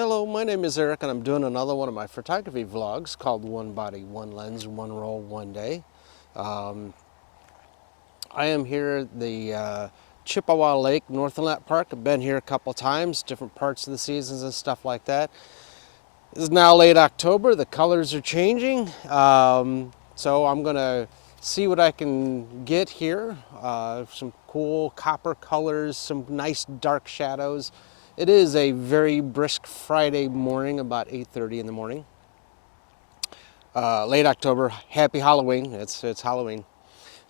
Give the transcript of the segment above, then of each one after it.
Hello, my name is Eric and I'm doing another one of my photography vlogs called One Body, One Lens, One Roll, One Day. I am here at the Chippewa Lake, North Inlet Park. I've been here a couple times, different parts of the seasons and stuff like that. It is now late October, the colors are changing, so I'm going to see what I can get here. Some cool copper colors, some nice dark shadows. It is a very brisk Friday morning, about 8:30 in the morning. Late October, happy Halloween, it's Halloween.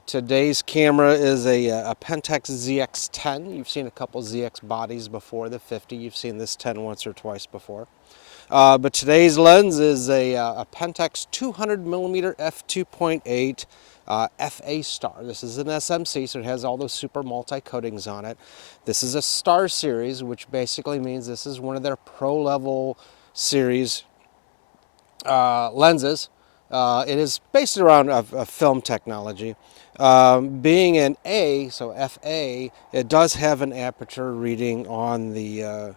Today's camera is a Pentax ZX-10. You've seen a couple ZX bodies before, the 50. You've seen this 10 once or twice before. But today's lens is a Pentax 200mm f2.8 FA star. This is an SMC, so it has all those super multi-coatings on it. This is a star series, which basically means this is one of their pro-level series lenses. It is based around a film technology. Being an A, so FA, it does have an aperture reading on the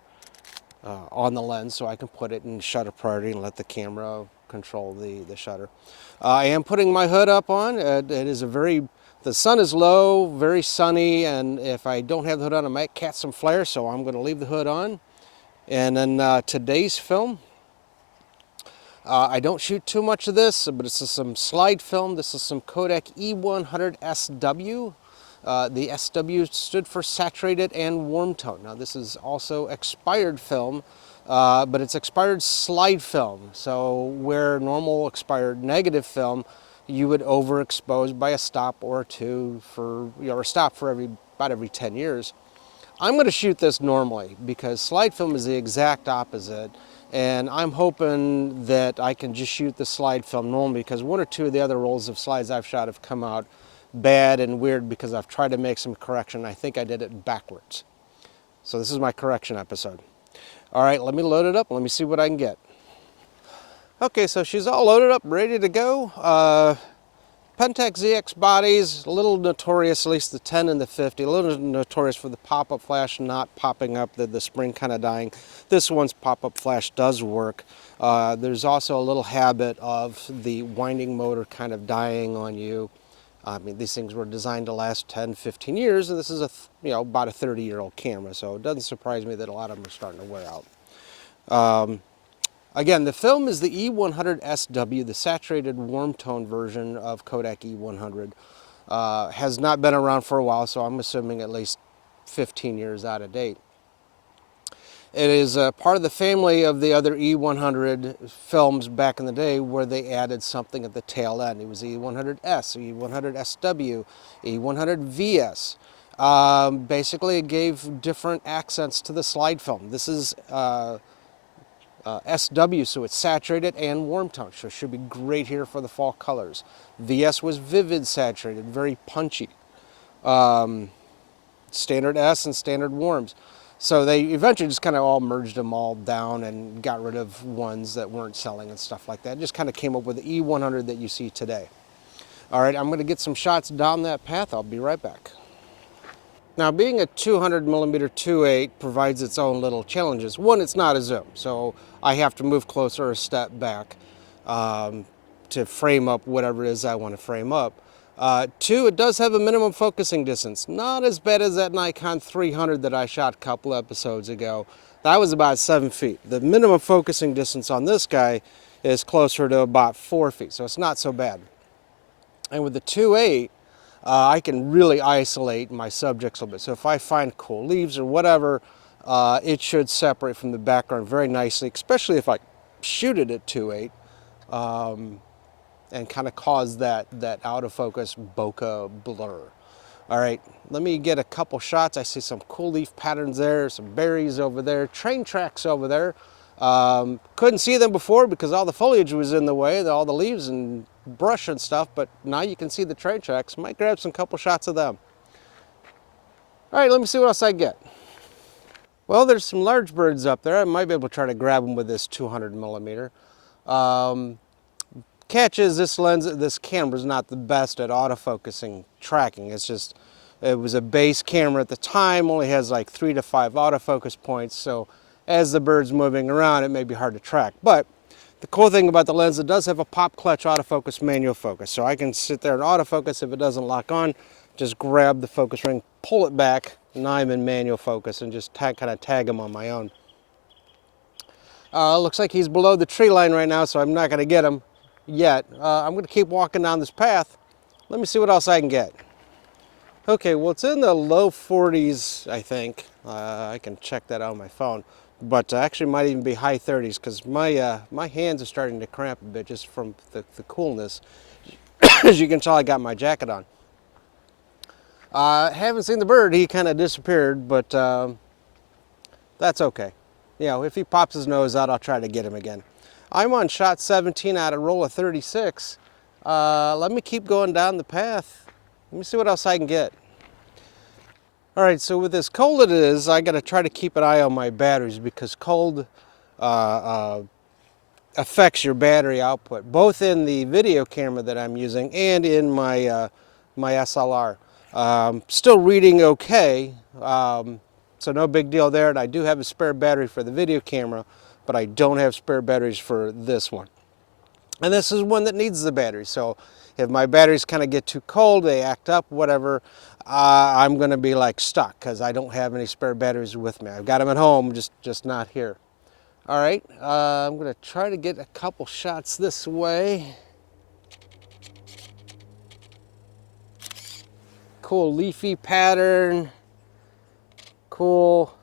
lens, so I can put it in shutter priority and let the camera control the shutter. I am putting my hood up on. It is the sun is low, very sunny, and if I don't have the hood on, I might catch some flare, so I'm going to leave the hood on. And then today's film, I don't shoot too much of this, but this is some slide film. This is some Kodak E100 SW. The SW stood for saturated and warm tone. Now this is also expired film, but it's expired slide film. So where normal expired negative film, you would overexpose by a stop or two or a stop for about every 10 years. I'm going to shoot this normally because slide film is the exact opposite. And I'm hoping that I can just shoot the slide film normally because one or two of the other rolls of slides I've shot have come out bad and weird because I've tried to make some correction. I think I did it backwards. So this is my correction episode. All right, let me load it up. Let me see what I can get. Okay, so she's all loaded up, ready to go. Pentax ZX bodies, a little notorious, at least the 10 and the 50, a little notorious for the pop-up flash not popping up, the spring kind of dying. This one's pop-up flash does work. There's also a little habit of the winding motor kind of dying on you. I mean, these things were designed to last 10, 15 years, and this is about a 30-year-old camera, so it doesn't surprise me that a lot of them are starting to wear out. Again, the film is the E100 SW, the saturated warm tone version of Kodak E100. Has not been around for a while, so I'm assuming at least 15 years out of date. It is part of the family of the other E100 films back in the day where they added something at the tail end. It was E100S, E100 SW, E100 VS. Basically, it gave different accents to the slide film. This is SW, so it's saturated and warm tone, so it should be great here for the fall colors. VS was vivid saturated, very punchy. Standard S and standard warms. So they eventually just kind of all merged them all down and got rid of ones that weren't selling and stuff like that. Just kind of came up with the E100 that you see today. All right, I'm going to get some shots down that path. I'll be right back. Now, being a 200mm 2.8 provides its own little challenges. One, it's not a zoom, so I have to move closer or step back to frame up whatever it is I want to frame up. Two, it does have a minimum focusing distance. Not as bad as that Nikon 300 that I shot a couple episodes ago. That was about 7 feet. The minimum focusing distance on this guy is closer to about 4 feet, so it's not so bad. And with the 2.8, I can really isolate my subjects a little bit. So if I find cool leaves or whatever, it should separate from the background very nicely, especially if I shoot it at 2.8 and kind of cause that out of focus bokeh blur. All right, let me get a couple shots. I see some cool leaf patterns there, some berries over there, train tracks over there. Couldn't see them before because all the foliage was in the way, all the leaves and brush and stuff, but now you can see the train tracks. Might grab some couple shots of them. All right, let me see what else I get. Well, there's some large birds up there. I might be able to try to grab them with this 200mm. Catch is this camera is not the best at autofocusing tracking. It's just, it was a base camera at the time, only has like 3 to 5 autofocus points, so as the bird's moving around, it may be hard to track. But the cool thing about the lens, it does have a pop clutch autofocus manual focus. So I can sit there and autofocus. If it doesn't lock on, just grab the focus ring, pull it back, and now I'm in manual focus and just kind of tag him on my own. Looks like he's below the tree line right now, so I'm not going to get him yet. I'm going to keep walking down this path. Let me see what else I can get. Okay, well, it's in the low 40s, I think. I can check that out on my phone. But actually might even be high 30s because my hands are starting to cramp a bit just from the coolness. As you can tell, I got my jacket on. Haven't seen the bird. He kind of disappeared, but that's okay. You know, if he pops his nose out, I'll try to get him again. I'm on shot 17 out of roll of 36. Let me keep going down the path. Let me see what else I can get. All right, so with as cold it is, I got to try to keep an eye on my batteries because cold affects your battery output, both in the video camera that I'm using and in my my SLR. Still reading okay, so no big deal there. And I do have a spare battery for the video camera, but I don't have spare batteries for this one. And this is one that needs the battery. So if my batteries kind of get too cold, they act up, whatever, I'm going to be like stuck because I don't have any spare batteries with me. I've got them at home, just not here. All right, I'm going to try to get a couple shots this way. Cool leafy pattern, cool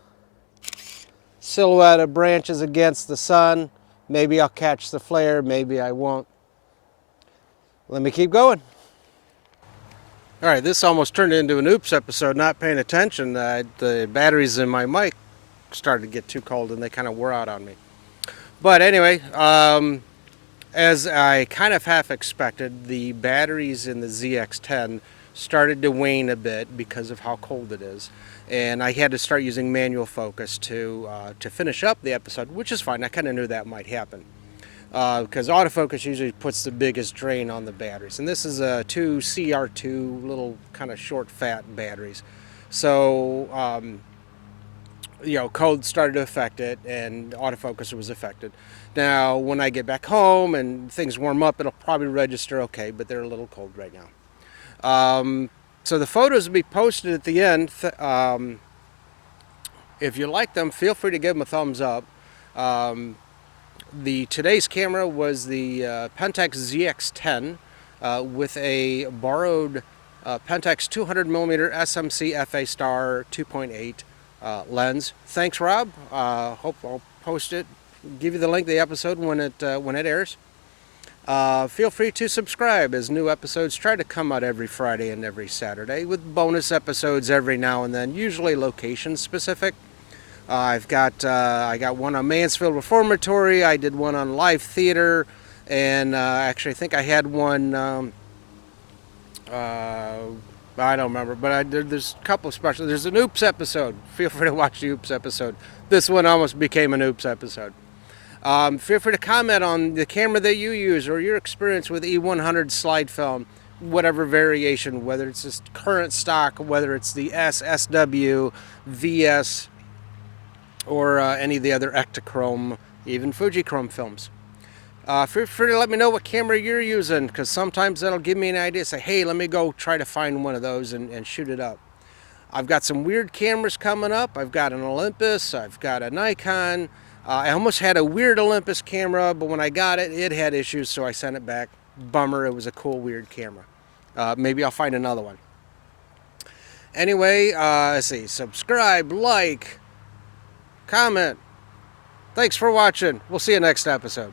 silhouette of branches against the sun. Maybe I'll catch the flare, maybe I won't. Let me keep going. All right, this almost turned into an oops episode, not paying attention. The batteries in my mic started to get too cold and they kind of wore out on me. But anyway, as I kind of half expected, the batteries in the ZX-10 started to wane a bit because of how cold it is. And I had to start using manual focus to finish up the episode, which is fine. I kind of knew that might happen. Because autofocus usually puts the biggest drain on the batteries. And this is a 2 CR2 little kind of short fat batteries. So, you know, cold started to affect it and autofocus was affected. Now, when I get back home and things warm up, it'll probably register okay, but they're a little cold right now. So the photos will be posted at the end. If you like them, feel free to give them a thumbs up. Today's camera was the Pentax ZX-10 with a borrowed Pentax 200mm SMC-FA star 2.8 lens. Thanks, Rob. Hope I'll post it. Give you the link to the episode when it airs. Feel free to subscribe as new episodes try to come out every Friday and every Saturday with bonus episodes every now and then, usually location specific. I got one on Mansfield Reformatory. I did one on live theater, and actually I think I had one. I don't remember, but there's a couple of special. There's an oops episode. Feel free to watch the oops episode. This one almost became an oops episode. Feel free to comment on the camera that you use or your experience with E100 slide film, whatever variation, whether it's just current stock, whether it's the SW, VS, or any of the other Ektachrome, even Fujichrome films. Feel free to let me know what camera you're using, because sometimes that'll give me an idea. Say, hey, let me go try to find one of those and shoot it up. I've got some weird cameras coming up. I've got an Olympus. I've got a Nikon. I almost had a weird Olympus camera, but when I got it, it had issues, so I sent it back. Bummer, it was a cool, weird camera. Maybe I'll find another one. Anyway, let's see, subscribe, like, comment. Thanks for watching. We'll see you next episode.